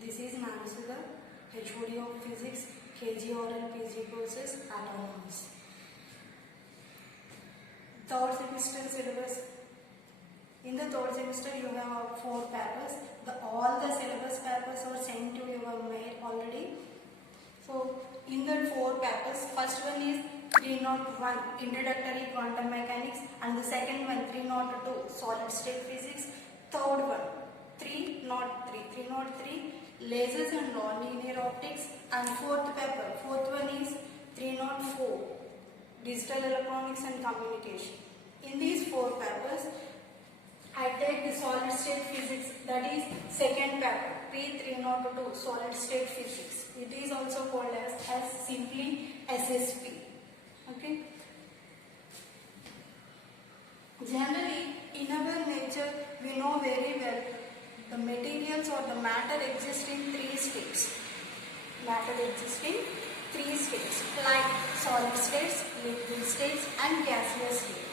This is Mansuda, HOD of Physics, KG oral PG courses, Autonomous. Third semester syllabus. In the third semester, you have 4 papers. All the syllabus papers are sent to your mail already. So, in the 4 papers, first one is 301 Introductory Quantum Mechanics, and the second one 302 Solid State Physics. Third one 303 Lasers and Nonlinear Optics, and fourth one is 304 Digital Electronics and Communication. In these 4 papers, I take the Solid State Physics, that is second paper, P302 Solid State Physics. It is also called as simply SSP. Okay. Generally, in our nature, we know very well the materials or the matter exists in 3 states. Matter exists in 3 states, like solid states, liquid states, and gaseous state.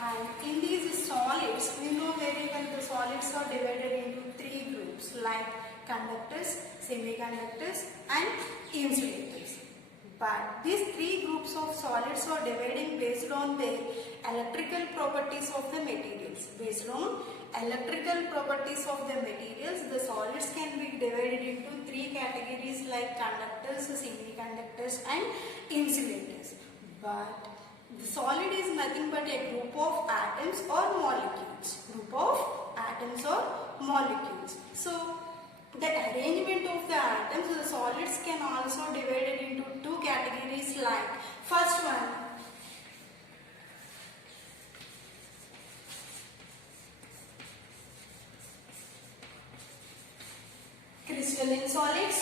And in these solids, we know very well the solids are divided into 3 groups, like conductors, semiconductors, and insulators. But these 3 groups of solids are dividing based on their electrical properties of the materials. Based on electrical properties of the materials, the solids can be divided into 3 categories like conductors, semiconductors, and insulators. But the solid is nothing but a group of atoms or molecules. So, the arrangement of the atoms, the solids can also be divided into 2 categories like, first one, crystalline solids,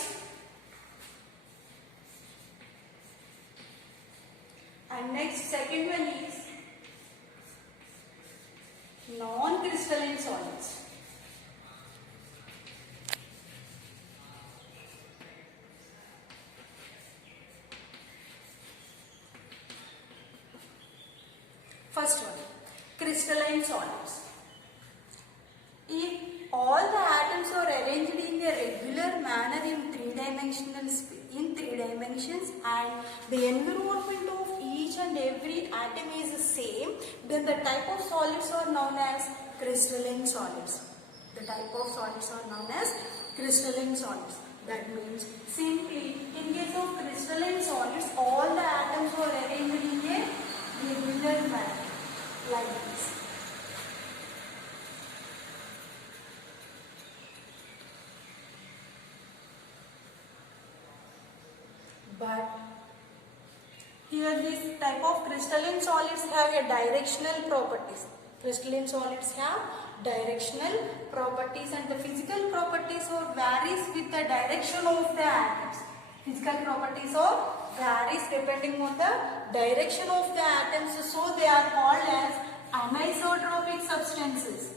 and next second one is non-crystalline solids. First one, crystalline solids. If all the atoms are arranged in a regular manner in 3-dimensional space, in 3 dimensions, and the environment of each and every atom is the same, then the type of solids are known as crystalline solids. The type of solids are known as crystalline solids. That means simply in case of crystalline solids, all the atoms are arranged in a regular manner like this. But here this type of crystalline solids have a directional properties. Crystalline solids have directional properties, and the physical properties or varies with the direction of the atoms. Physical properties or varies depending on the direction of the atoms, so they are called as anisotropic substances.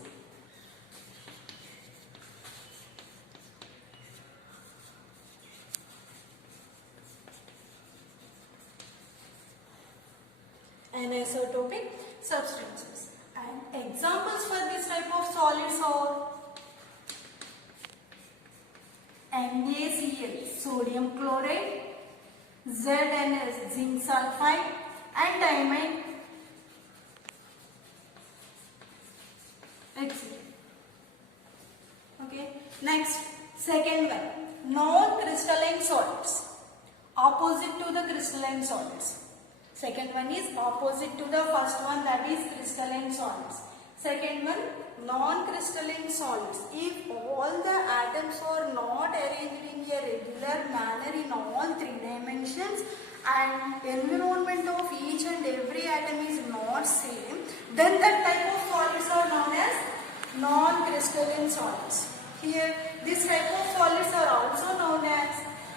Anisotropic substances. And examples for this type of solids are NaCl, sodium chloride, ZnS, zinc sulfide, and diamine, etc. Okay. Next, second one, non-crystalline solids, opposite to the crystalline solids. Second one is opposite to the first one, that is crystalline solids. Second one, non-crystalline solids. If all the atoms are not arranged in a regular manner in all 3 dimensions, and environment of each and every atom is not same, then that type of solids are known as non-crystalline solids. Here, this type of solids are also known as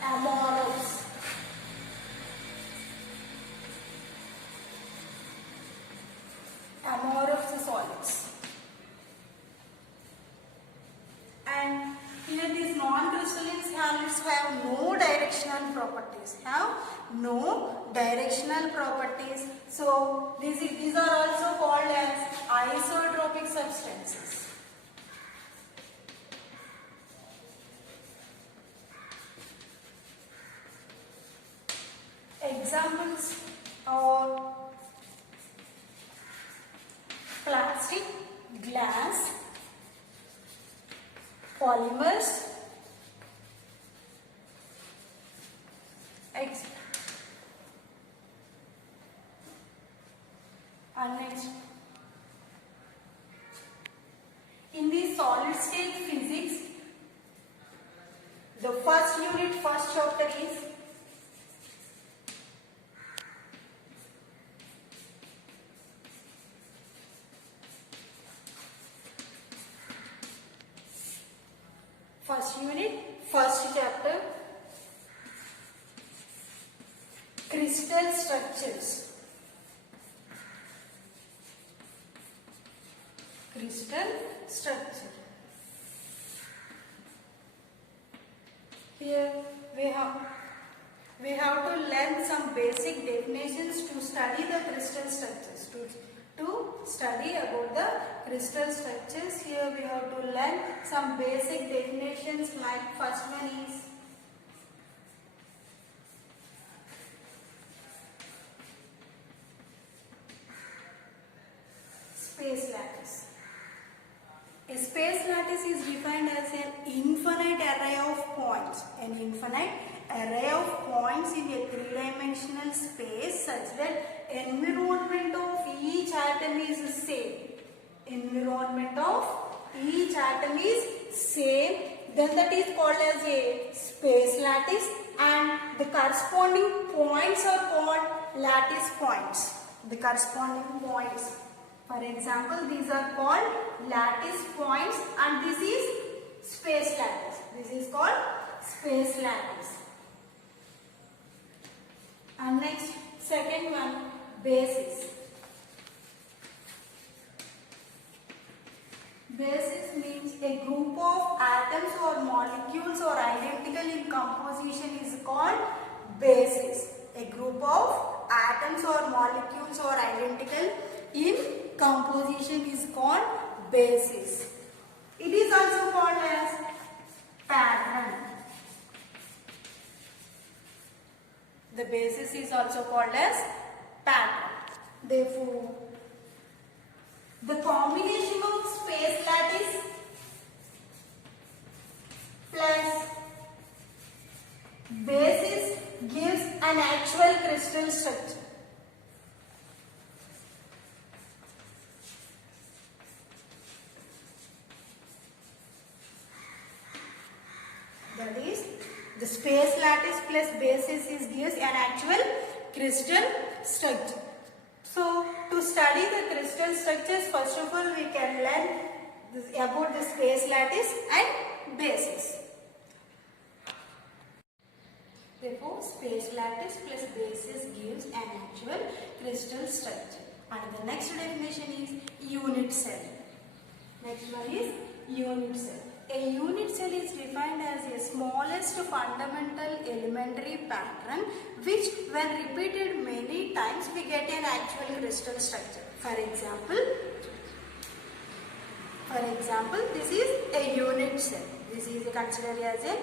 amorphous. Amorphous solids. And here these non-crystalline solids have no directional properties. So these are also called as isotropic substances. examples are plastic, glass, polymers, etc. And next, in the solid state physics, the first unit, first chapter is first chapter, crystal structures. Crystal structure. Here we have to learn some basic definitions to study the crystal structures. To study about the crystal structures, here we have to learn some basic definitions, like first one is space lattice. A space lattice is defined as an infinite array of points. An infinite array of points in a three-dimensional space such that environment of each atom is same. Environment of each atom is same. Then that is called as a space lattice, and the corresponding points are called lattice points. The corresponding points. For example, these are called lattice points, and this is space lattice. This is called space lattice. And next, second one, basis. Basis means a group of atoms or molecules or identical in composition is called basis. A group of atoms or molecules or identical in composition is called basis. It is also called as pattern. The basis is also called as pattern. Therefore, the combination of space lattice plus basis gives an actual crystal structure. That is, the space lattice plus basis gives an actual crystal structure. So, to study the crystal structures, first of all, we can learn about the space lattice and basis. Therefore, space lattice plus basis gives an actual crystal structure. And the next definition is unit cell. Next one is unit cell. A unit cell is defined as a smallest fundamental elementary pattern which, when repeated many times, we get an actual crystal structure. For example, this is a unit cell. This is considered as a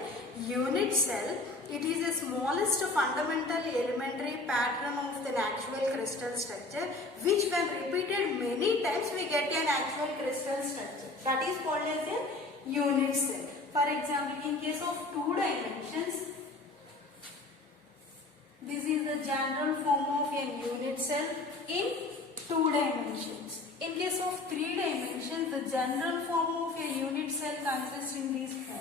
unit cell. It is the smallest fundamental elementary pattern of the actual crystal structure which, when repeated many times, we get an actual crystal structure. That is called as a unit cell. For example, in case of 2 dimensions, this is the general form of a unit cell in 2 dimensions. In case of 3 dimensions, the general form of a unit cell consists in this form.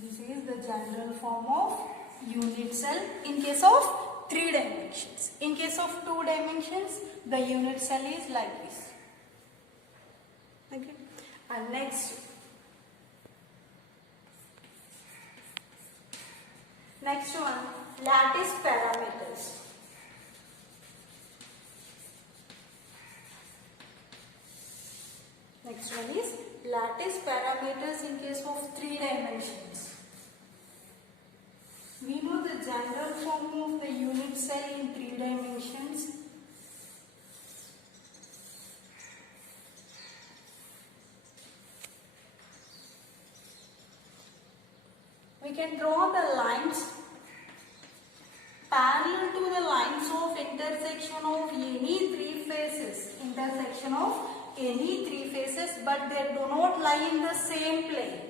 This is the general form of unit cell in case of 3 dimensions. In case of 2 dimensions, the unit cell is like this. Okay. And next one, lattice parameters. Next one is lattice parameters in case of 3 dimensions. We know the general form of the unit cell in 3 dimensions. can draw the lines parallel to the lines of intersection of any three faces. Intersection of any three faces, but they do not lie in the same plane.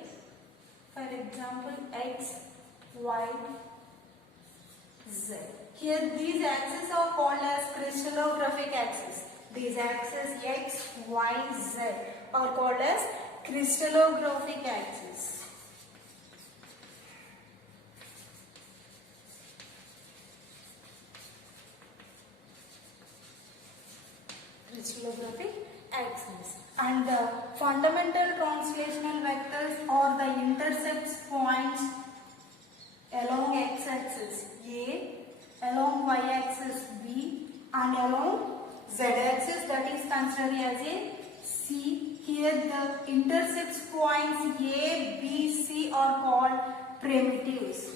For example, x, y, z. Here these axes are called as crystallographic axes. These axes x, y, z are called as crystallographic axes. Crystallographic axes. And the fundamental translational vectors are the intercepts points along x-axis A, along y-axis B, and along z-axis, that is considered as a C. Here the intercepts points A, B, C are called primitives.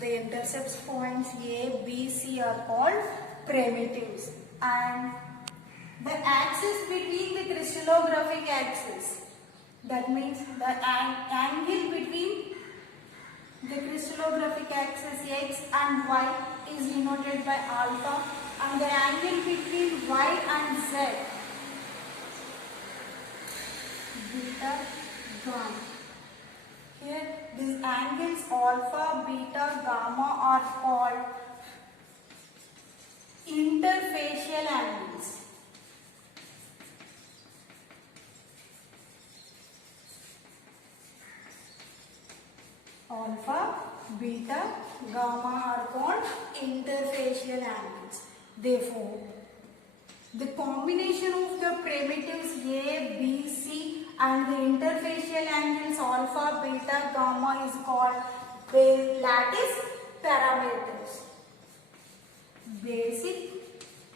The intercepts points A, B, C are called primitives. And the axis between the crystallographic axis, that means the angle between the crystallographic axis x and y is denoted by alpha, and the angle between y and z, beta, gamma. Here these angles alpha, beta, gamma are called interfacial angles. Alpha, beta, gamma are called interfacial angles. Therefore, the combination of the primitives A, B, C and the interfacial angles alpha, beta, gamma is called lattice parameters. Basic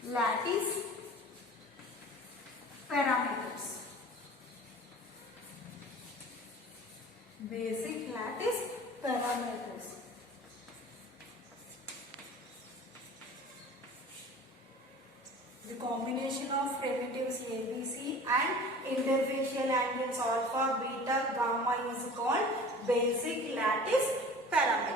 lattice parameters. Basic lattice parameters. The combination of primitives ABC and interfacial angles alpha, beta, gamma is called basic lattice parameters.